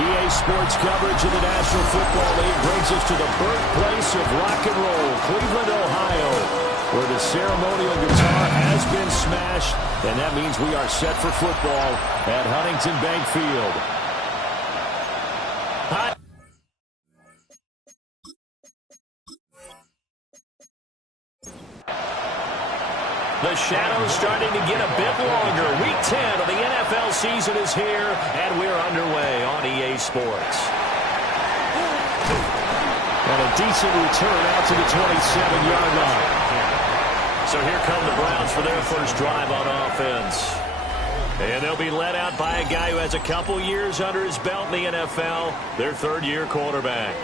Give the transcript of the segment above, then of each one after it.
EA Sports coverage of the National Football League brings us to the birthplace of rock and roll, Cleveland, Ohio, where the ceremonial guitar has been smashed, and that means we are set for football at Huntington Bank Field. The shadow's starting to get a bit longer. Week 10 of the NFL season is here, and we're underway on EA Sports. And a decent return out to the 27-yard line. So here come the Browns for their first drive on offense. And they'll be led out by a guy who has a couple years under his belt in the NFL, their third-year quarterback.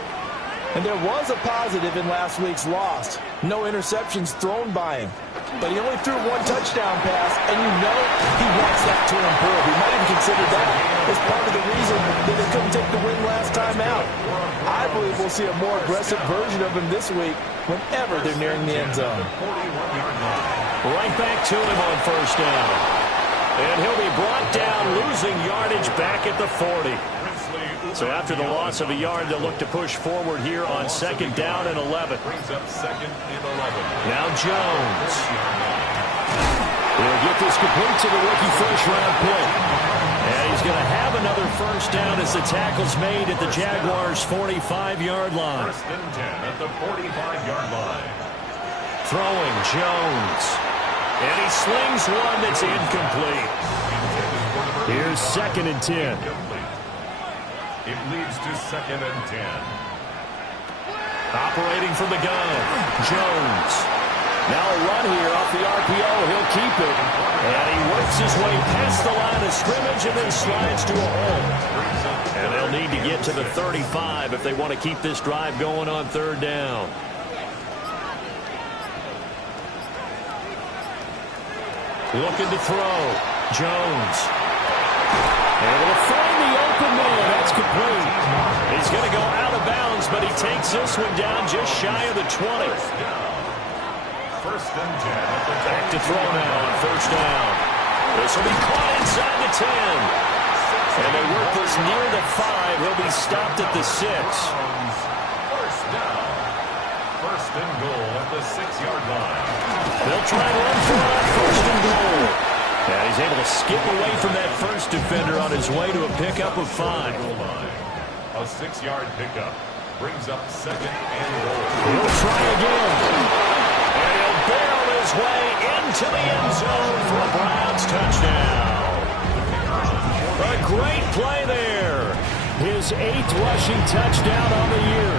And there was a positive in last week's loss. No interceptions thrown by him. But he only threw one touchdown pass, and you know he wants that to improve. He might even consider that as part of the reason that they couldn't take the win last time out. I believe we'll see a more aggressive version of him this week whenever they're nearing the end zone. Right back to him on first down. And he'll be brought down, losing yardage back at the 40. So after the loss of a yard, they'll look to push forward here on second down and 11. Brings up second and 11. Now Jones. He'll get this complete to the rookie first-round pick. And he's going to have another first down as the tackle's made at the Jaguars' 45-yard line. First and 10 at the 45-yard line. Throwing Jones. And he slings one that's incomplete. Here's second and 10. It leads to second and 10. Operating from the gun, Jones. Now a run here off the RPO. He'll keep it. And he works his way past the line of scrimmage and then slides to a hole. And they'll need to get to the 35 if they want to keep this drive going on third down. Looking to throw. Jones. Able to find the open man. That's complete. He's going to go out of bounds, but he takes this one down just shy of the 20. First and 10. Back to throw now on first down. This will be caught inside the 10. And they work this near the 5. He'll be stopped at the 6. First down. First and goal at the 6-yard line. They'll try and run for it on first and goal. And he's able to skip away from that first defender on his way to a pickup of 5. A 6-yard pickup brings up second and goal. He'll try again. And he'll barrel his way into the end zone for a Browns touchdown. A great play there. His 8th rushing touchdown on the year.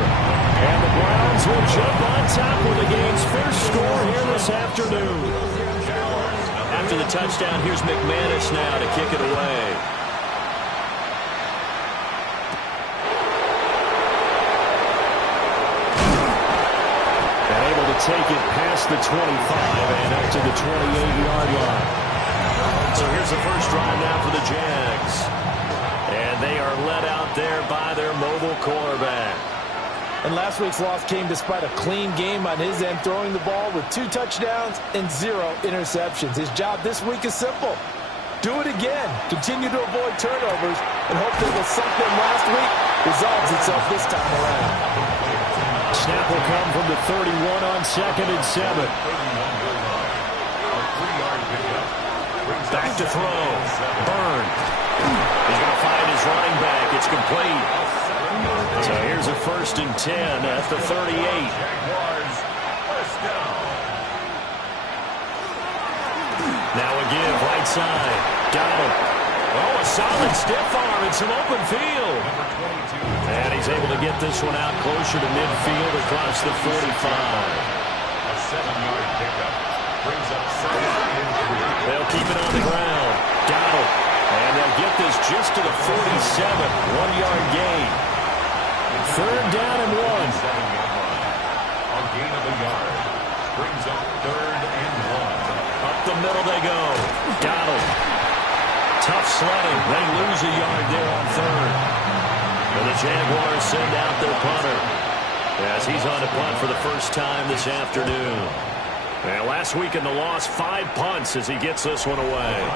And the Browns will jump on top with the game's first score here this afternoon. After the touchdown, here's McManus now to kick it away. And able to take it past the 25 and up to the 28-yard line. So here's the first drive now for the Jags. And they are led out there by their mobile quarterback. And last week's loss came despite a clean game on his end, throwing the ball with 2 touchdowns and 0 interceptions. His job this week is simple. Do it again. Continue to avoid turnovers and hope that what sunk them last week resolves itself this time around. Snap will come from the 31 on second and 7. Back to throw. Burn. He's going to find his running back. It's complete. So here's a first and 10 at the 38. Now a give, right side. Got him. Oh, a solid stiff arm and some open field. And he's able to get this one out closer to midfield across the 45. A 7-yard pickup brings up second and 3. They'll keep it on the ground. Got him. And they'll get this just to the 47. 1-yard gain. Third down and 1. A gain of a yard brings up third and 1. Up the middle they go. Got him. Tough sledding. They lose a yard there on third. And the Jaguars send out their punter. as he's on to punt for the first time this afternoon. And last week in the loss, 5 punts as he gets this one away.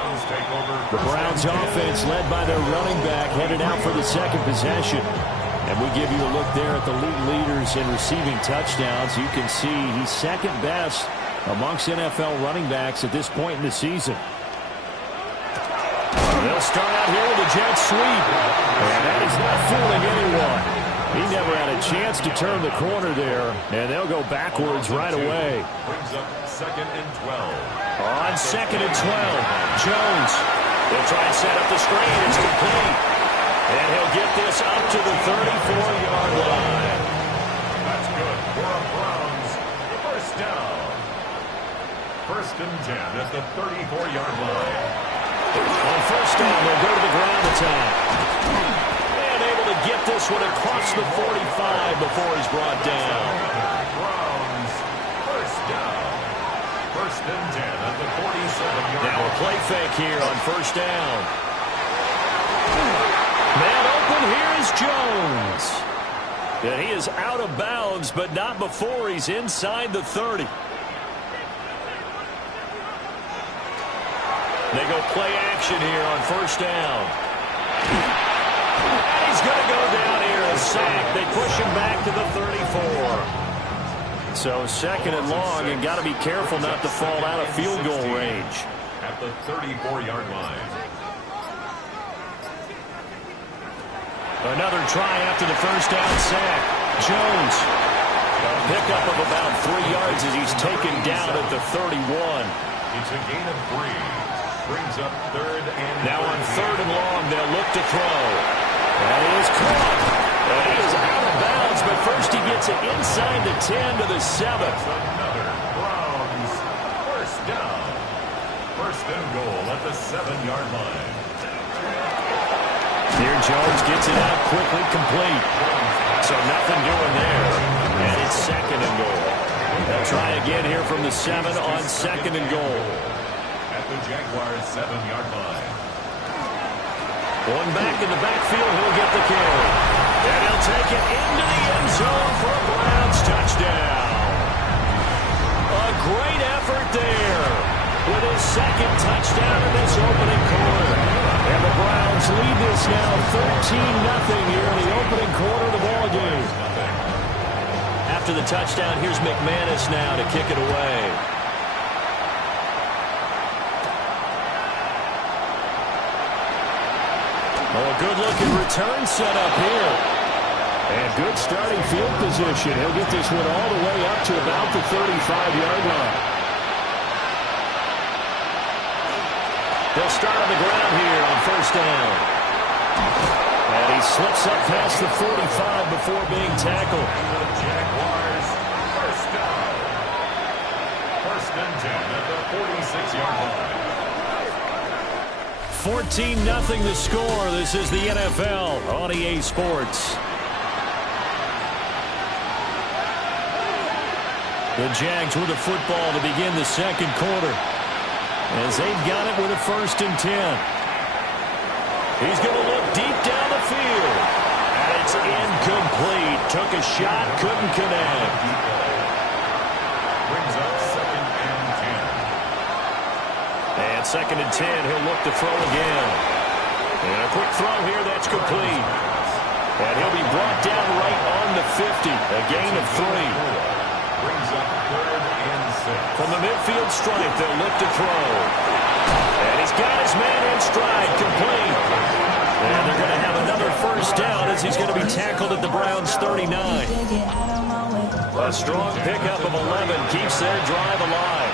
The Browns offense led by their running back headed out for the second possession. And we give you a look there at the league leaders in receiving touchdowns. You can see he's second best amongst NFL running backs at this point in the season. They'll start out here with a jet sweep. And that is not fooling anyone. He never had a chance to turn the corner there, and they'll go backwards right away. Brings up 2nd and 12. On 2nd and 12, Jones. He'll try and set up the screen. It's complete. And he'll get this up to the 34-yard line. That's good for a Browns first down. 1st and 10 at the 34-yard line. On first down, they'll go to the ground attack. And able to get this one across the 45 before he's brought down. Browns first down. 1st and 10 at the 47-yard line. Now a play fake here on first down. Man open, here is Jones. And he is out of bounds, but not before he's inside the 30. They go play action here on first down. And he's going to go down here, a sack. They push him back to the 34. So 2nd and long, and got to be careful not to fall out of field goal range. At the 34-yard line. Another try after the first down sack. Jones, a pickup of about 3 yards as he's taken down at the 31. It's a gain of 3. Brings up 3rd and now on 3rd and long, they'll look to throw. And he is caught. And he is out of bounds, but first he gets it inside the 10 to the 7. Another Browns first down. 1st and goal at the 7-yard line. Here Jones gets it out quickly, complete. So nothing doing there. And it's 2nd and goal. They'll try again here from the 7 on 2nd and goal. At the Jaguars' 7-yard line. One back in the backfield, he'll get the carry. And he'll take it into the end zone for a Browns touchdown. A great effort there with his 2nd touchdown in this opening quarter. And the Browns lead this now 13-0 here in the opening quarter of the ballgame. After the touchdown, here's McManus now to kick it away. Oh, a good-looking return set up here. And good starting field position. He'll get this one all the way up to about the 35-yard line. They'll start on the ground here on first down. And he slips up past the 45 before being tackled. The Jaguars first down. 1st and 10 at the 46-yard line. 14-0 the score. This is the NFL on EA Sports. The Jags with the football to begin the second quarter, as they've got it with a 1st and 10. He's going to look deep down the field. And it's incomplete. Took a shot, couldn't connect. Brings up 2nd and 10. And 2nd and 10, he'll look to throw again. And a quick throw here, that's complete. And he'll be brought down right on the 50. A gain of 3. Brings up 3rd and 6. From the midfield stripe, they'll look to throw. And he's got his man in stride, complete. And they're going to have another first down as he's going to be tackled at the Browns' 39. A strong pickup of 11 keeps their drive alive.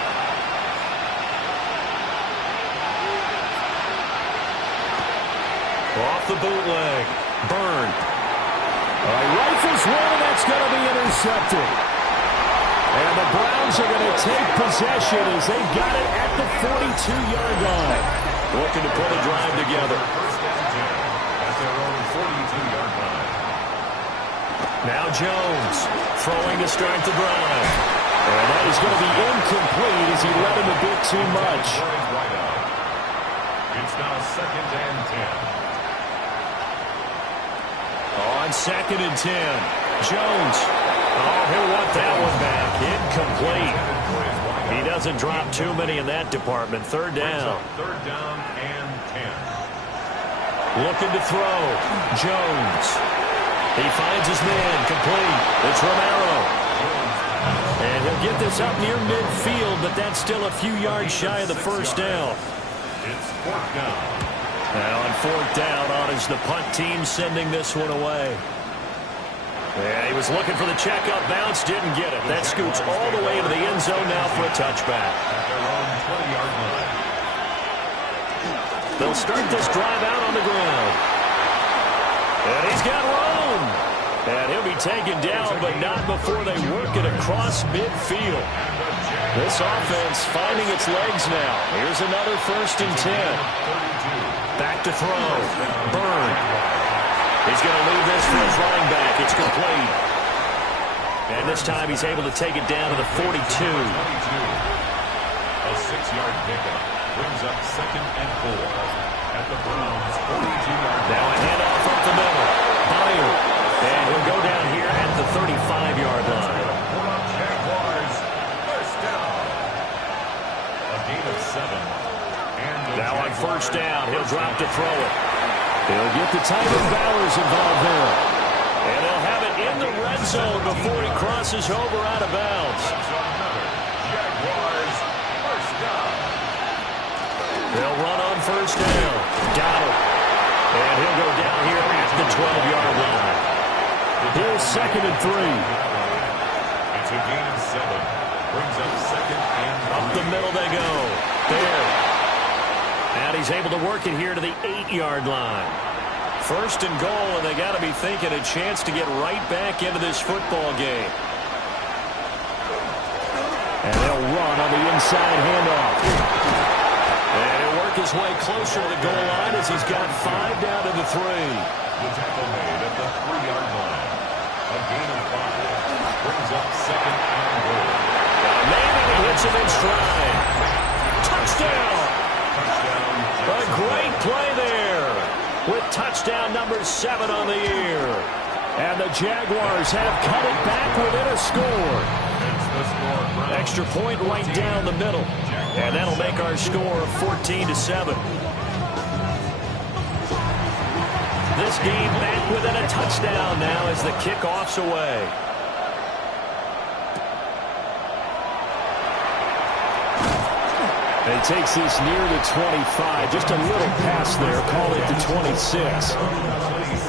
Off the bootleg. Byrne. Rifles one, and that's going to be intercepted. And the Browns are going to take possession as they've got it at the 42-yard line. Looking to put a drive together. 1st and 10 at their own 42-yard line. Now Jones throwing to start the drive. And that is going to be incomplete as he led him a bit too much. Right out. It's now 2nd and 10. On 2nd and 10, Jones Oh, he'll want that one back. Incomplete. He doesn't drop too many in that department. Third down. Third down and 10. Looking to throw. Jones. He finds his man. Complete. It's Romero. And he'll get this up near midfield, but that's still a few yards shy of the first down. It's fourth down. Now on fourth down on is the punt team sending this one away. Yeah, he was looking for the checkup bounce, didn't get it. That scoots all the way into the end zone now for a touchback. At their own 20-yard line. They'll start this drive out on the ground. And he's got room. And he'll be taken down, but not before they work it across midfield. This offense finding its legs now. Here's another 1st and 10. Back to throw. Byrne. He's going to leave this for his running back. It's complete. And this time he's able to take it down to the 42. A 6-yard pickup brings up 2nd and 4 at the Browns' 42-yard line. Now a handoff up the middle. Byer. And he'll go down here at the 35-yard line. Jaguars, first down. A gain of 7. And Now on first down, he'll drop to throw it. He'll get the tight end Bowers involved there. And he'll have it in the red zone before he crosses over out of bounds. Jaguars, first down. They'll run on first down. Donald. And he'll go down here at the 12-yard line. Here's 2nd and 3. It's a gain of 7. Brings up 2nd and 3. Up the middle they go. There. And he's able to work it here to the 8-yard line. 1st and goal, and they got to be thinking a chance to get right back into this football game. And they'll run on the inside handoff. And he'll work his way closer to the goal line as he's got 5 down to the 3. The tackle made at the 3-yard line. A gain of 5. Brings up 2nd and goal. Maybe he hits him in stride. Touchdown! A great play there with touchdown number 7 on the year. And the Jaguars have cut it back within a score. Extra point right down the middle. And that'll make our score 14-7. This game back within a touchdown now as the kickoff's away. And he takes this near the 25. Just a little pass there. Call it the 26.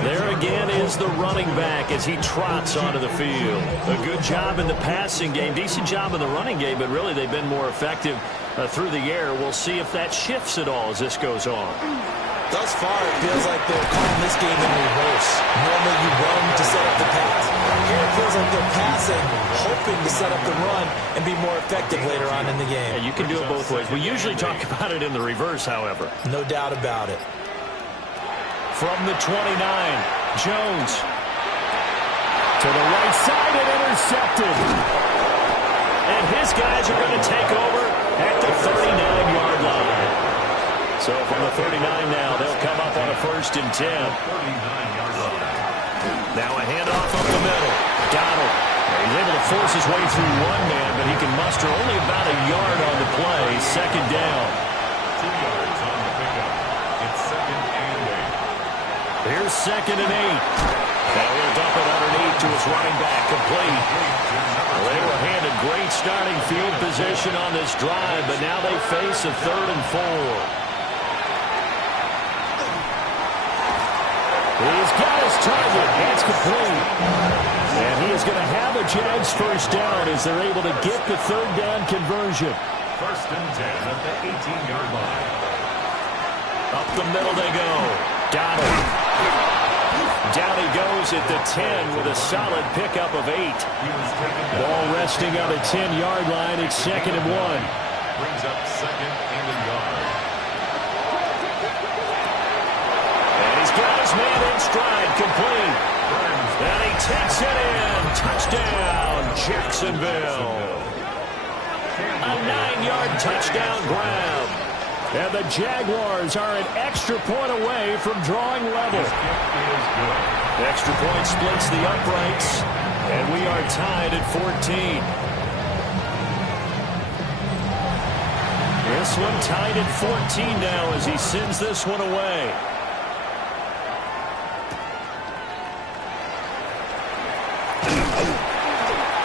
There again is the running back as he trots onto the field. A good job in the passing game. Decent job in the running game, but really they've been more effective through the air. We'll see if that shifts at all as this goes on. Thus far, it feels like they're calling this game in reverse. Normally you run to set up the pass. Here it feels like they're passing, hoping to set up the run and be more effective later on in the game. Yeah, you can do it both ways. We usually talk about it in the reverse, however. No doubt about it. From the 29, Jones. To the right side and intercepted. And his guys are going to take over at the 39-yard line. So from the 39 now, they'll come up on a 1st and 10. Now a handoff up the middle. Donald. He's able to force his way through one man, but he can muster only about a yard on the play. 2nd down. 2 yards on the pickup. It's 2nd and 8. Here's 2nd and 8. Now he'll dump it underneath to his running back. Complete. Well, they were handed great starting field position on this drive, but now they face a 3rd and 4. He's got his target. It's complete. And he is going to have a Jags first down as they're able to get the 3rd down conversion. 1st and 10 at the 18-yard line. Up the middle they go. Donald. Down he goes at the 10 with a solid pickup of 8. Ball resting on the 10-yard line. It's 2nd and 1. Brings up 2nd and a yard. Got his man in stride, complete. And he takes it in. Touchdown, Jacksonville. A 9-yard touchdown grab. And the Jaguars are an extra point away from drawing level. His kick is good. The extra point splits the uprights. And we are tied at 14. This one tied at 14 now as he sends this one away.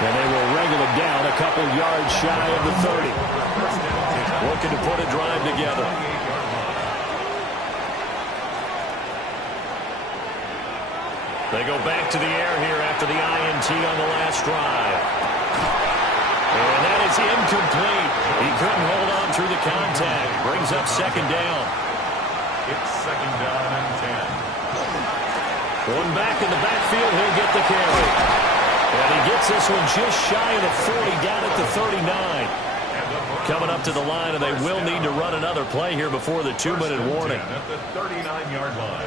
And they will wrangle him down a couple yards shy of the 30. Looking to put a drive together. They go back to the air here after the INT on the last drive. And that is incomplete. He couldn't hold on through the contact. Brings up second down. It's second down and 10. One back in the backfield. He'll get the carry. And he gets this one just shy of the 40, down at the 39. Coming up to the line, and they will need to run another play here before the 2-minute warning. At the 39-yard line.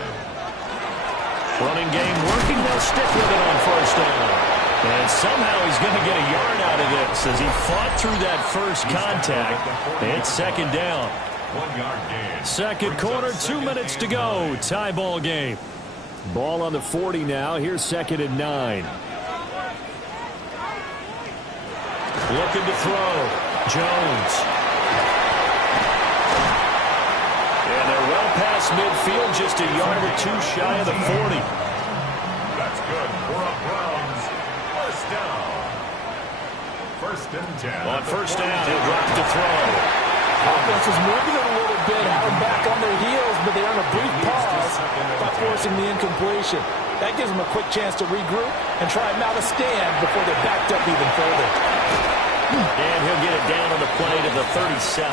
Running game working. They'll stick with it on first down. And somehow he's going to get a yard out of this as he fought through that first contact. It's second down. 1 yard gain. Second quarter, 2 minutes to go. Tie ball game. Ball on the 40 now. Here's second and 9. Looking to throw. Jones. And they're well past midfield, just a yard or two shy of the 40. That's good for a Browns. First down. First and 10. On first down, he'll drop to throw. Offense is moving a little bit, have them back on their heels, but they're on a brief pause by forcing the incompletion. That gives them a quick chance to regroup and try and mount a stand before they're backed up even further. And he'll get it down on the play to the 37.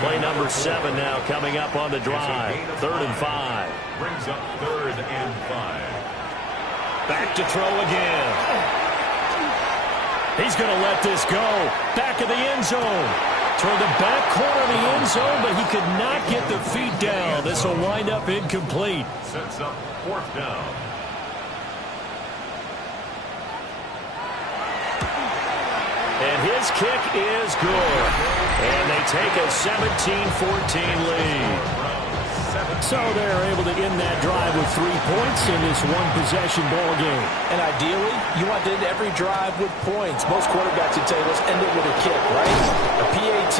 Play number 7 now coming up on the drive. 3rd and 5. Brings up 3rd and 5. Back to throw again. He's going to let this go. Back of the end zone. Toward the back corner of the end zone, but he could not get the feet down. This will wind up incomplete. Sets up 4th down. And his kick is good. And they take a 17-14 lead. So they're able to end that drive with 3 points in this one-possession ball game. And ideally, you want to end every drive with points. Most quarterbacks would tell you, let's end it with a kick, right? A PAT,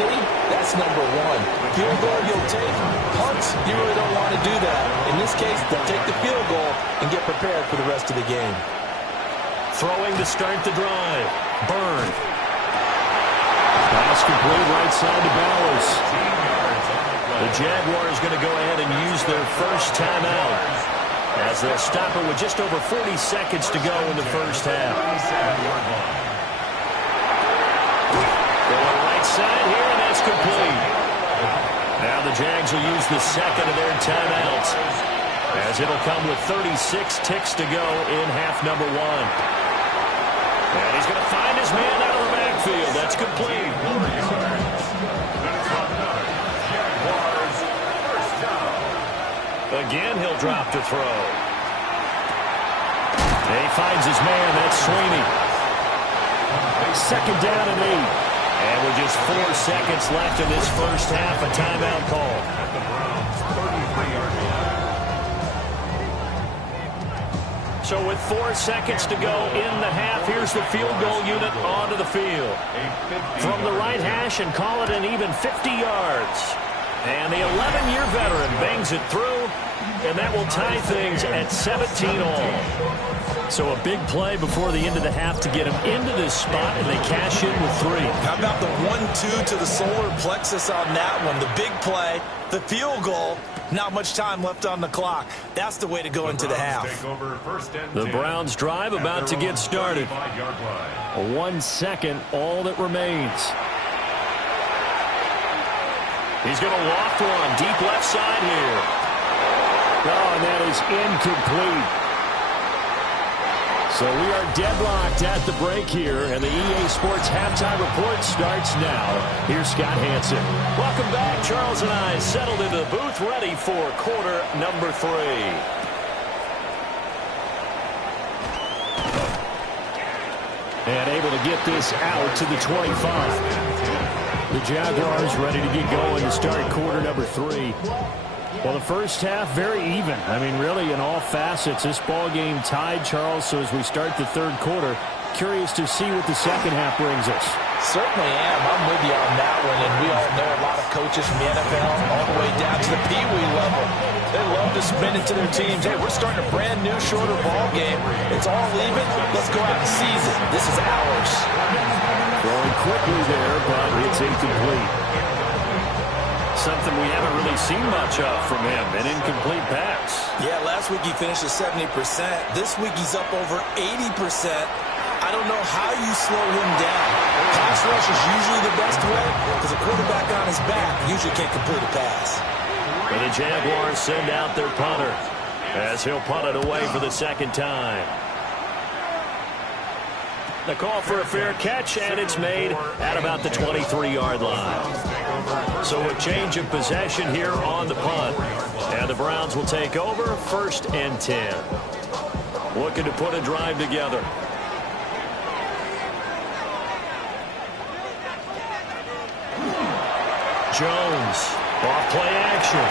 that's number 1. Field goal you'll take. Punts, you really don't want to do that. In this case, they'll take the field goal and get prepared for the rest of the game. Throwing to start the drive. Burn. Pass complete right side to Bowers. The Jaguars going to go ahead and use their first timeout as they'll stop it with just over 40 seconds to go in the first half. Going right side here, and that's complete. Now the Jags will use the second of their timeouts as it'll come with 36 ticks to go in half number 1. And he's going to find his man out of the backfield. That's complete. Again, he'll drop to throw. He finds his man. That's Sweeney. Second down and 8. And with just 4 seconds left in this first half, a timeout call. At the Browns' 33-yard line. So with 4 seconds to go in the half, here's the field goal unit onto the field. From the right hash and call it an even 50 yards. And the 11-year veteran bangs it through, and that will tie things at 17 all. So a big play before the end of the half to get him into this spot, and they cash in with 3. How about the 1-2 to the solar plexus on that one? The big play, the field goal, not much time left on the clock. That's the way to go into the half. The Browns drive about to get started. 1 second, all that remains. He's going to loft one deep left side here. Oh, and that is incomplete. So we are deadlocked at the break here, and the EA Sports Halftime Report starts now. Here's Scott Hanson. Welcome back. Charles and I settled into the booth, ready for quarter number 3. And able to get this out to the 25. The Jaguars ready to get going to start quarter number 3. Well, the first half, very even. I mean, really, in all facets, this ball game tied, Charles. So as we start the third quarter, curious to see what the second half brings us. Certainly am. I'm with you on that one. And we all know a lot of coaches from the NFL all the way down to the Pee Wee level. They love to spin it to their teams. Hey, we're starting a brand new, shorter ball game. It's all even. Let's go out and seize it. This is ours. Throwing quickly there, but it's incomplete. Something we haven't really seen much of from him, an incomplete pass. Yeah, last week he finished at 70%. This week he's up over 80%. I don't know how you slow him down. Pass rush is usually the best way because a quarterback on his back usually can't complete a pass. But the Jaguars send out their punter as he'll punt it away for the second time. The call for a fair catch, and it's made at about the 23-yard line. So a change of possession here on the punt. And the Browns will take over 1st and 10. Looking to put a drive together. Jones, off play action.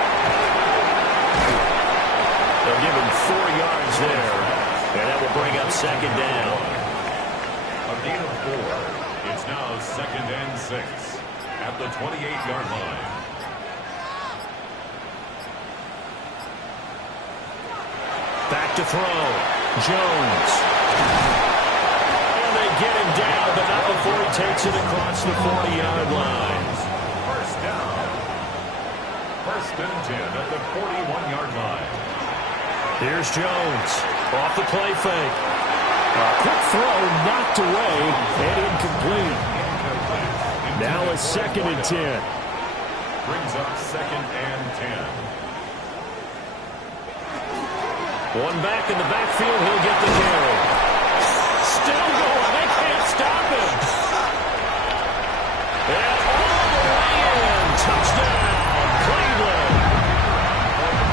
They'll give him 4 yards there, and that will bring up second down. A gain of 4. It's now 2nd and 6 at the 28-yard line. Back to throw. Jones. And they get him down, but not before he takes it across the 40-yard line. First down. 1st and 10 at the 41-yard line. Here's Jones. Off the play fake. A quick throw knocked away and incomplete. Now a 2nd and 10. Brings up 2nd and 10. One back in the backfield. He'll get the carry. Still going. They can't stop him. And all the way in. Touchdown, Cleveland.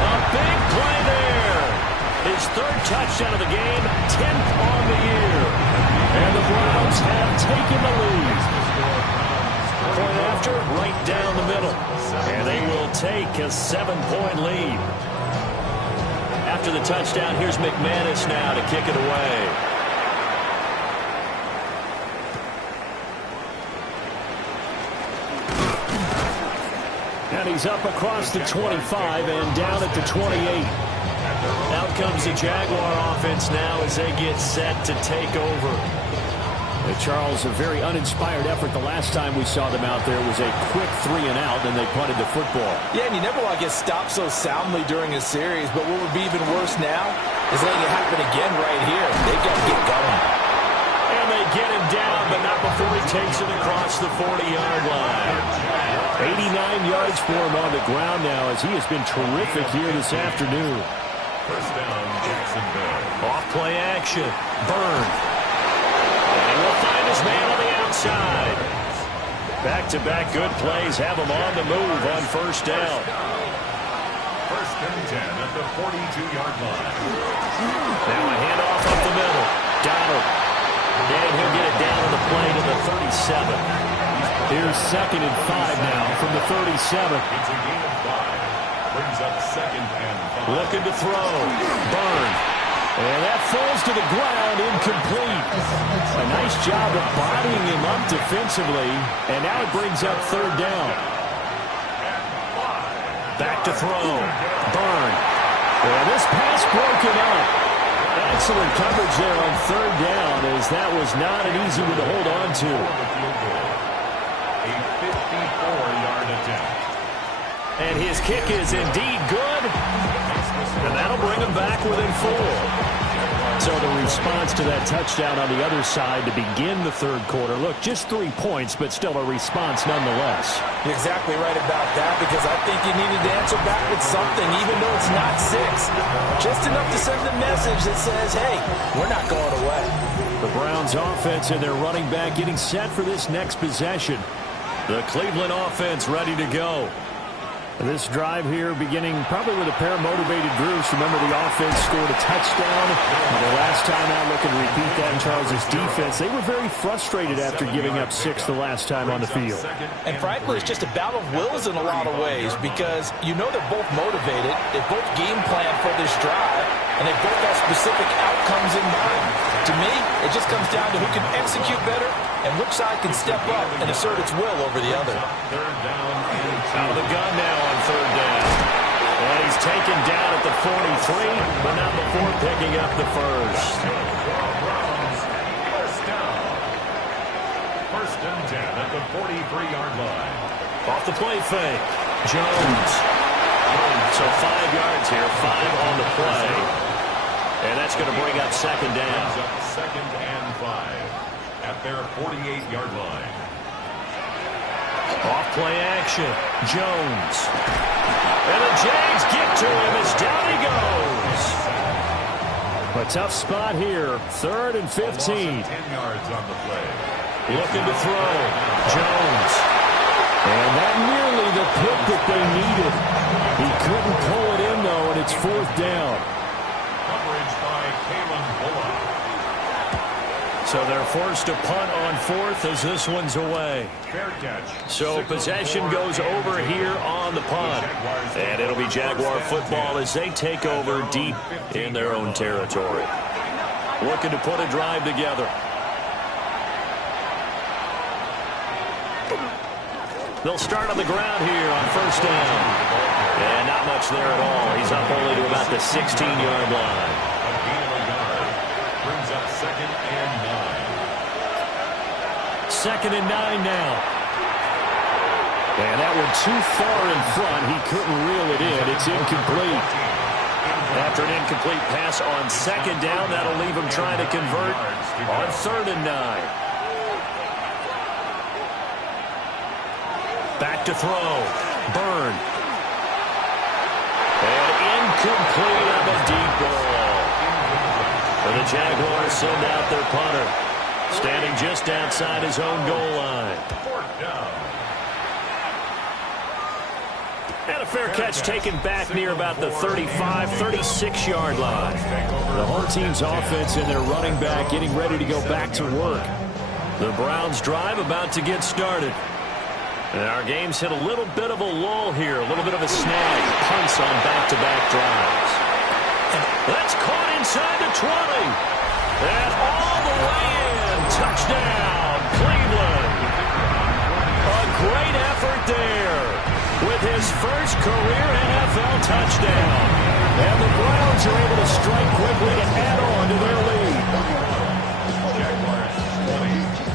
A big play there. His 3rd touchdown of the game, 10th on the year. And the Browns have taken the lead. Point after, right down the middle. And they will take a 7-point lead. After the touchdown, here's McManus now to kick it away. And he's up across the 25 and down at the 28. Out comes the Jaguar offense now as they get set to take over. Charles, a very uninspired effort. The last time we saw them out there was a quick 3-and-out, and they punted the football. Yeah, and you never want to get stopped so soundly during a series, but what would be even worse now is letting it happen again right here. They've got to get going. And they get him down, but not before he takes it across the 40-yard line. 89 yards for him on the ground now as he has been terrific here this afternoon. First down, Jacksonville. Off play action. Burn. And he'll find his man on the outside. Back-to-back good plays have him on the move on 1st down. 1st and 10 at the 42-yard line. Now a handoff up the middle. Donald. And he'll get it down on the play to the 37. Here's 2nd and 5 now from the 37. It's a gain of 5. Brings up 2nd and 5. Looking to throw. Burn. And that falls to the ground, incomplete. A nice job of bodying him up defensively. And now it brings up 3rd down. Back to throw. Burn. And this pass broken up. Excellent coverage there on 3rd down, as that was not an easy one to hold on to. A 54-yard attempt. And his kick is indeed good. And that'll bring him back within 4. So the response to that touchdown on the other side to begin the third quarter. Look, just 3 points, but still a response nonetheless. You're exactly right about that, because I think you needed to answer back with something, even though it's not 6. Just enough to send a message that says, hey, we're not going away. The Browns offense and their running back getting set for this next possession. The Cleveland offense ready to go. This drive here beginning probably with a pair of motivated groups. Remember, the offense scored a touchdown. The last time out, looking to repeat that in Charles' defense. They were very frustrated after giving up 6 the last time on the field. And frankly, it's just a battle of wills in a lot of ways because you know they're both motivated. They both game plan for this drive, and they both have specific outcomes in mind. To me, it just comes down to who can execute better and which side can step up and assert its will over the other. Out of the gun now on 3rd down. And he's taken down at the 43, but not before picking up the first. First down. 1st and 10 at the 43-yard line. Off the play fake. Jones. So 5 yards here, 5 on the play. And that's going to bring up 2nd down. 2nd and 5 at their 48-yard line. Off play action. Jones. And the Jags get to him as down he goes. A tough spot here. 3rd and 15. 10 yards on the play. Looking to throw. Jones. And that nearly the pick that they needed. He couldn't pull it in, though, and it's 4th down. Coverage by Kalen Bullock. So they're forced to punt on 4th as this one's away. Fair catch. So possession goes over here on the punt. And it'll be Jaguar football as they take over deep in their own territory. Looking to put a drive together. They'll start on the ground here on 1st down. And not much there at all. He's up only to about the 16-yard line. A gain of a yard. Brings up 2nd and 9. 2nd and 9 now. And that one too far in front. He couldn't reel it in. It's incomplete. After an incomplete pass on 2nd down, that'll leave him trying to convert on 3rd and 9. Back to throw. Byrne. And incomplete on the deep ball. For the Jaguars send out their punter. Standing just outside his own goal line. 4th down. And a fair catch taken back near about the 35, 36-yard line. The whole team's offense and their running back getting ready to go back to work. The Browns drive about to get started. And our game's hit a little bit of a lull here, a little bit of a snag. Punts on back-to-back drives. That's caught inside the 20. And all the way in. Touchdown, Cleveland. A great effort there with his first career NFL touchdown. And the Browns are able to strike quickly to add on to their lead.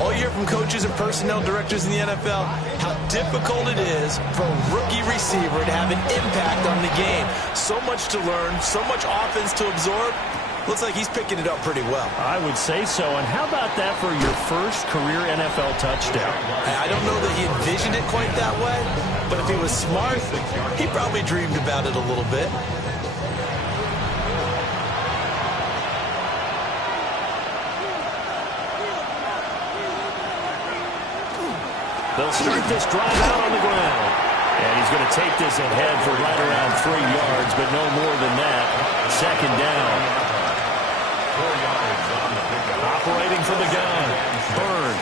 All you hear from coaches and personnel directors in the NFL, how difficult it is for a rookie receiver to have an impact on the game. So much to learn, so much offense to absorb. Looks like he's picking it up pretty well. I would say so. And how about that for your first career NFL touchdown? I don't know that he envisioned it quite that way, but if he was smart, he probably dreamed about it a little bit. They'll start this drive out on the ground. And he's going to take this ahead for right around 3 yards, but no more than that. 2nd down. 4 yards on the pickup. Operating from the gun. Byrne.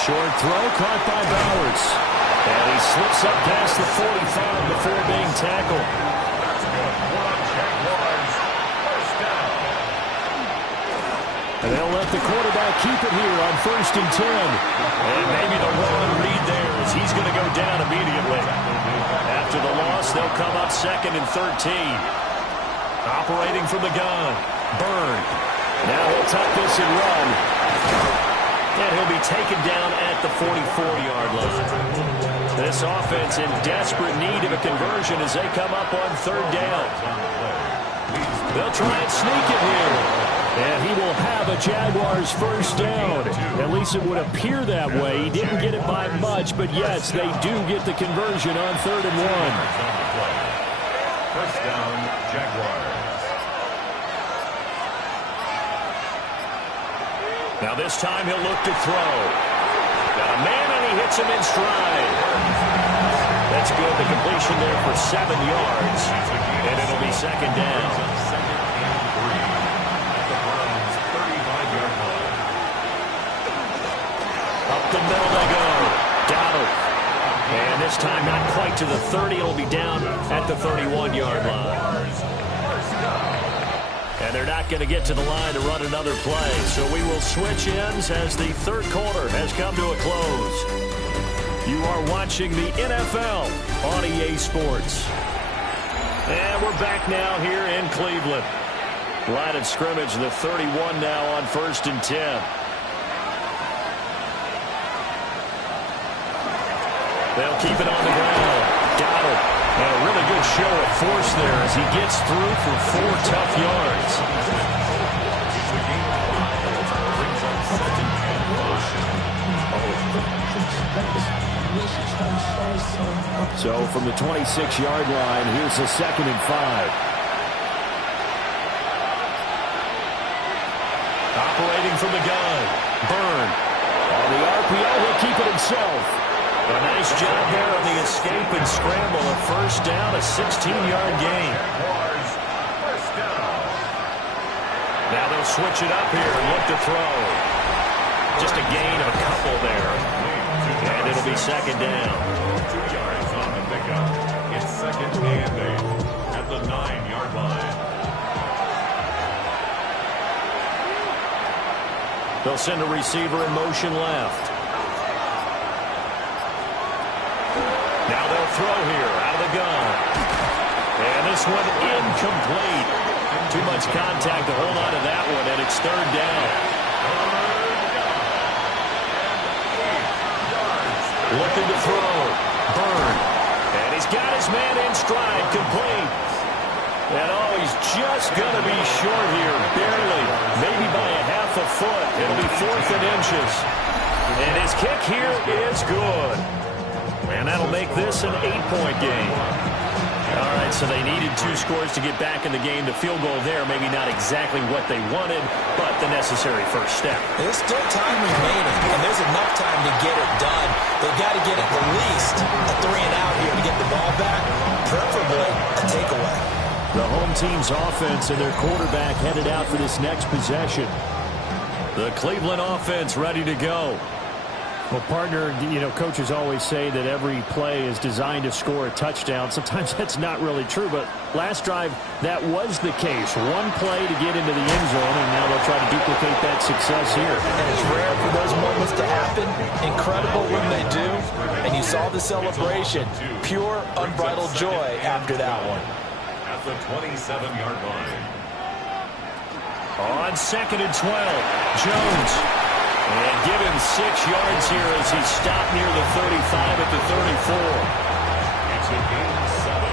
Short throw caught by Bowers. And he slips up past the 45 before being tackled. That's good. Jaguars. First down. And they'll let the quarterback keep it here on 1st and 10. And maybe the wrong read there as he's going to go down immediately. After the loss, they'll come up 2nd and 13. Operating from the gun. Byrne. Now he'll tuck this and run. And he'll be taken down at the 44-yard line. This offense in desperate need of a conversion as they come up on 3rd down. They'll try and sneak it here. And he will have a Jaguars first down. At least it would appear that way. He didn't get it by much, but yes, they do get the conversion on 3rd and 1. First down, Jaguars. Now this time he'll look to throw. Got a man and he hits him in stride. The That's good. The completion there for 7 yards. And it'll be second down. Second and 3 at the Browns' 35-yard line. Up the middle they go. Got it. And this time not quite to the 30. It'll be down at the 31-yard line. And they're not going to get to the line to run another play. So we will switch ends as the third quarter has come to a close. You are watching the NFL on EA Sports. And we're back now here in Cleveland. Line of scrimmage, the 31 now on 1st and 10. They'll keep it on the ground. Got it. And a really good show of force there as he gets through for 4 tough yards. So from the 26-yard line, here's a 2nd and 5. Operating from the gun. Byrne. On the RPO, he'll keep it himself. A nice job there on the escape and scramble. A first down, a 16-yard gain. Now they'll switch it up here and look to throw. Just a gain of a couple there. And it'll be second down. 2 yards on the pickup. It's second and 8 at the 9-yard line. They'll send a receiver in motion left. Now they'll throw here out of the gun. And this one incomplete. Too much contact to hold on to that one, and it's third down. Looking to throw. Byrne. And he's got his man in stride, complete. And oh, he's just going to be short here, barely. Maybe by a half a foot. It'll be 4th and inches. And his kick here is good. And that'll make this an 8-point game. All right, so they needed 2 scores to get back in the game. The field goal there, maybe not exactly what they wanted, but the necessary first step. There's still time remaining, and there's enough time to get it done. They've got to get at least a 3-and-out here to get the ball back, preferably a takeaway. The home team's offense and their quarterback headed out for this next possession. The Cleveland offense ready to go. Well, partner, you know, coaches always say that every play is designed to score a touchdown. Sometimes that's not really true, but last drive, that was the case. One play to get into the end zone, and now they'll try to duplicate that success here. And it's rare for those moments to happen. Incredible when they do. And you saw the celebration. Pure, unbridled joy after that one. At the 27-yard line. On 2nd and 12, Jones. And give him 6 yards here as he stopped near the 35 at the 34. It's a gain of 7.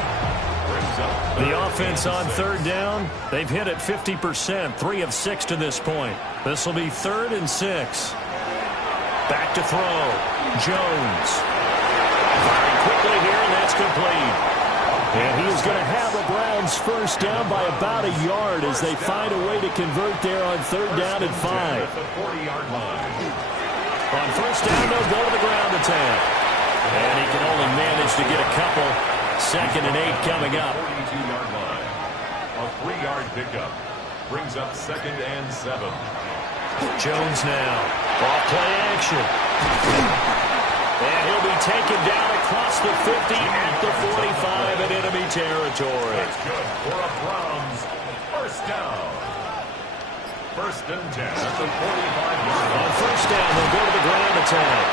Brings up the offense on third down. They've hit it 50%, 3 of 6 to this point. This will be 3rd and 6. Back to throw. Jones. Firing quickly here, and that's complete. And he is going to have the Browns first down by about a yard as they find a way to convert there on 3rd down and 5. At the 40-yard line. On first down, they'll go to the ground attack. And he can only manage to get a couple. 2nd and 8 coming up. 42-yard line. A 3-yard pickup. Brings up 2nd and 7. Jones now. Off play action. And he'll be taken down across the 50 at the 45 in enemy territory. That's good for a Browns first down. 1st and 10 at the 45-yard line. On first down, they'll go to the ground attack.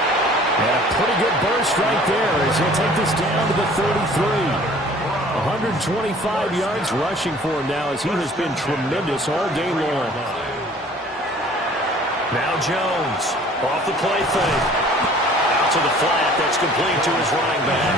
And a pretty good burst right there as he'll take this down to the 33. 125 yards rushing for him now as he has been tremendous all game long. Now Jones off the play fake. To the flat, that's complete to his running back.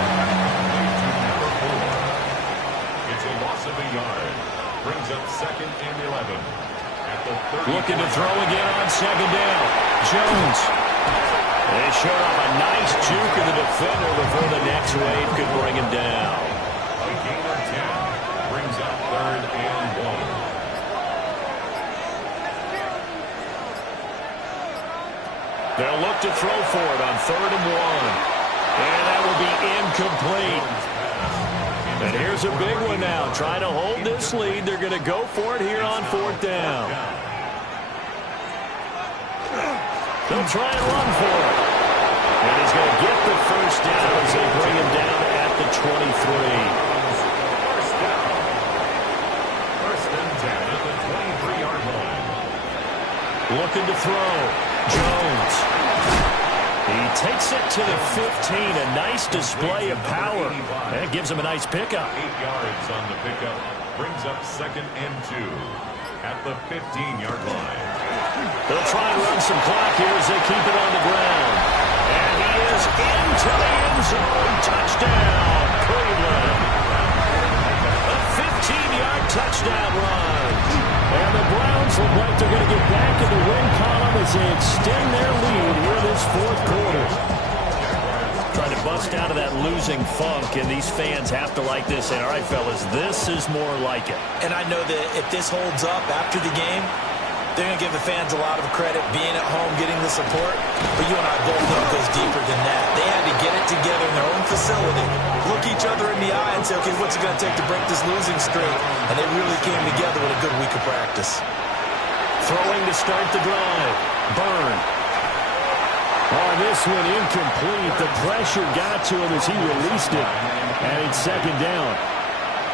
It's a loss of a yard. Brings up 2nd and 11. At the 30. Looking to throw again on 2nd down. Jones. They showed off a nice juke of the defender before the next wave could bring him down. A gain of 10. Brings up 3rd and 1. They'll look to throw for it on 3rd and 1. And that will be incomplete. And here's a big one now. Trying to hold this lead. They're going to go for it here on 4th down. They'll try and run for it. And he's going to get the first down as they bring him down at the 23. First down. First and 10 at the 23-yard line. Looking to throw. Jones. He takes it to the 15. A nice display of power. And it gives him a nice pickup. 8 yards on the pickup. Brings up 2nd and 2 at the 15-yard line. They'll try and run some clock here as they keep it on the ground. And he is into the end zone. Touchdown, Cleveland. A 15-yard touchdown run. And the Browns look like they're going to get back in the win column as they extend their lead here this 4th quarter. Trying to bust out of that losing funk, and these fans have to like this. And all right, fellas, this is more like it. And I know that if this holds up after the game, they're going to give the fans a lot of credit, being at home, getting the support. But you and I both know it goes deeper than that. They had to get it together in their own facility, look each other in the eye and say, okay, what's it going to take to break this losing streak? And they really came together with a good week of practice. Throwing to start the drive. Byrne. Oh, this one incomplete. The pressure got to him as he released it. And it's 2nd down.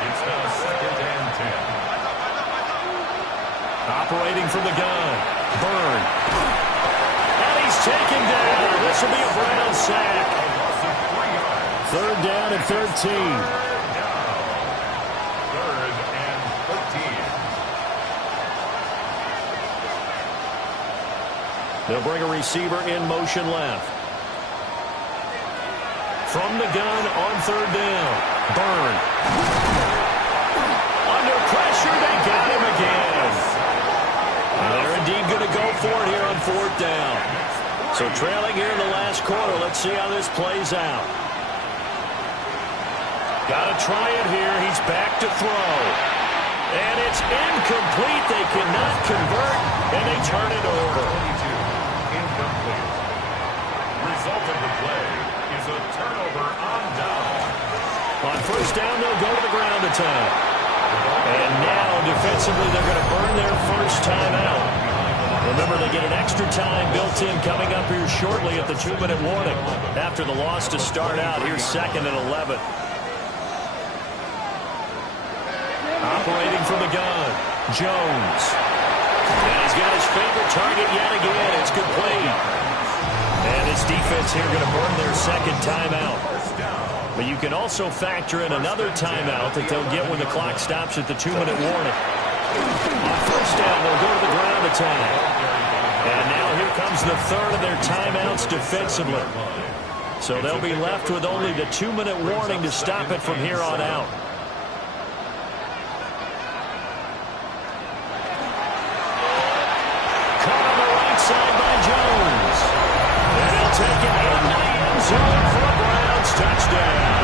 It's now 2nd and 10. Operating from the gun. Byrne. And he's taken down. This will be a Brown sack. 3rd down and 13. 3rd and 13. They'll bring a receiver in motion left. From the gun on 3rd down. Byrne. Under pressure, they got him again. They're indeed going to go for it here on 4th down. So trailing here in the last quarter. Let's see how this plays out. Got to try it here. He's back to throw. And it's incomplete. They cannot convert, and they turn it over. 22, incomplete. Result of the play is a turnover on down. On 1st down, they'll go to the ground attack. And now, defensively, they're going to burn their first timeout. Remember, they get an extra time built in coming up here shortly at the 2-minute warning. After the loss to start out, here's 2nd and 11. Operating from the gun, Jones. And he's got his favorite target yet again. It's complete. And his defense here going to burn their 2nd timeout. But you can also factor in another timeout that they'll get when the clock stops at the 2-minute warning. On 1st down, they'll go to the ground attack. And now here comes the 3rd of their timeouts defensively. So they'll be left with only the 2-minute warning to stop it from here on out. Caught on the right side by Jones. And he'll take it into the end zone for a Browns touchdown.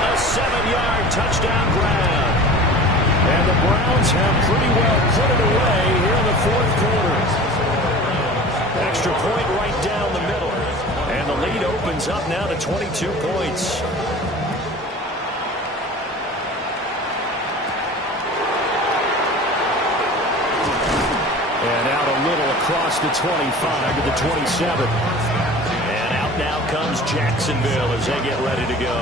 A 7-yard touchdown grab. And the Browns have pretty well put it away here in the 4th quarter. Extra point right down the middle. And the lead opens up now to 22 points. And out a little across the 25 to the 27. And out now comes Jacksonville as they get ready to go.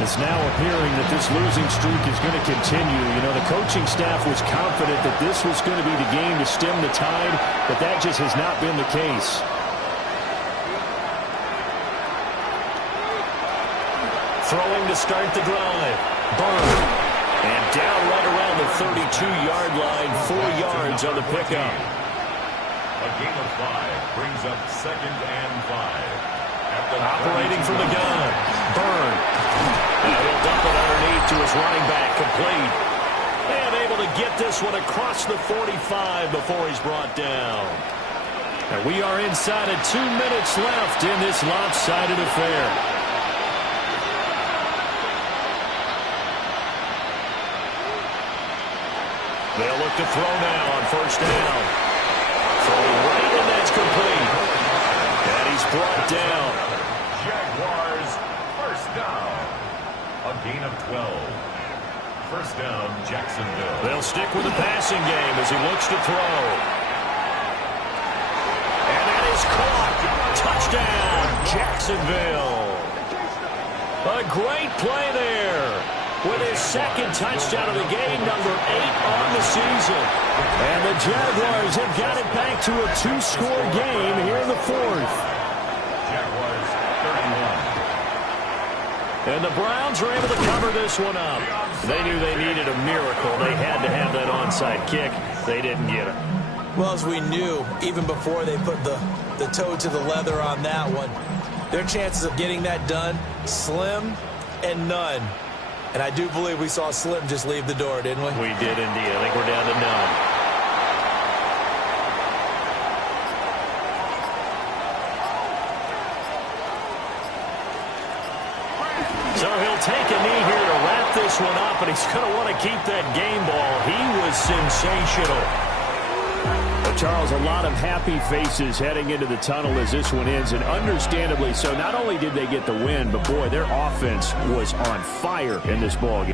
It's now appearing that this losing streak is going to continue. You know, the coaching staff was confident that this was going to be the game to stem the tide, but that just has not been the case. Throwing to start the drive. Byrne. And down right around the 32-yard line, 4 yards on the pickup. A gain of 5 brings up 2nd and 5. Operating from the gun. Byrne. And he'll dump it underneath to his running back, complete. And able to get this one across the 45 before he's brought down. And we are inside of 2 minutes left in this lopsided affair. They'll look to throw now on 1st down. Throwing right, and that's complete. And he's brought down. Jaguars, 1st down. gain of 12. First down, Jacksonville. They'll stick with the passing game as he looks to throw. And that is caught. Touchdown, Jacksonville. A great play there. With his second touchdown of the game, number 8 on the season. And the Jaguars have got it back to a 2-score game here in the 4th. Jaguars 31. And the Browns were able to cover this one up. They knew they needed a miracle. They had to have that onside kick. They didn't get it. Well, as we knew, even before they put the toe to the leather on that one, their chances of getting that done, slim and none. And I do believe we saw Slim just leave the door, didn't we? We did indeed. I think we're down to none. So he'll take a knee here to wrap this one up, and he's going to want to keep that game ball. He was sensational. Well, Charles, a lot of happy faces heading into the tunnel as this one ends, and understandably so. Not only did they get the win, but, boy, their offense was on fire in this ball game.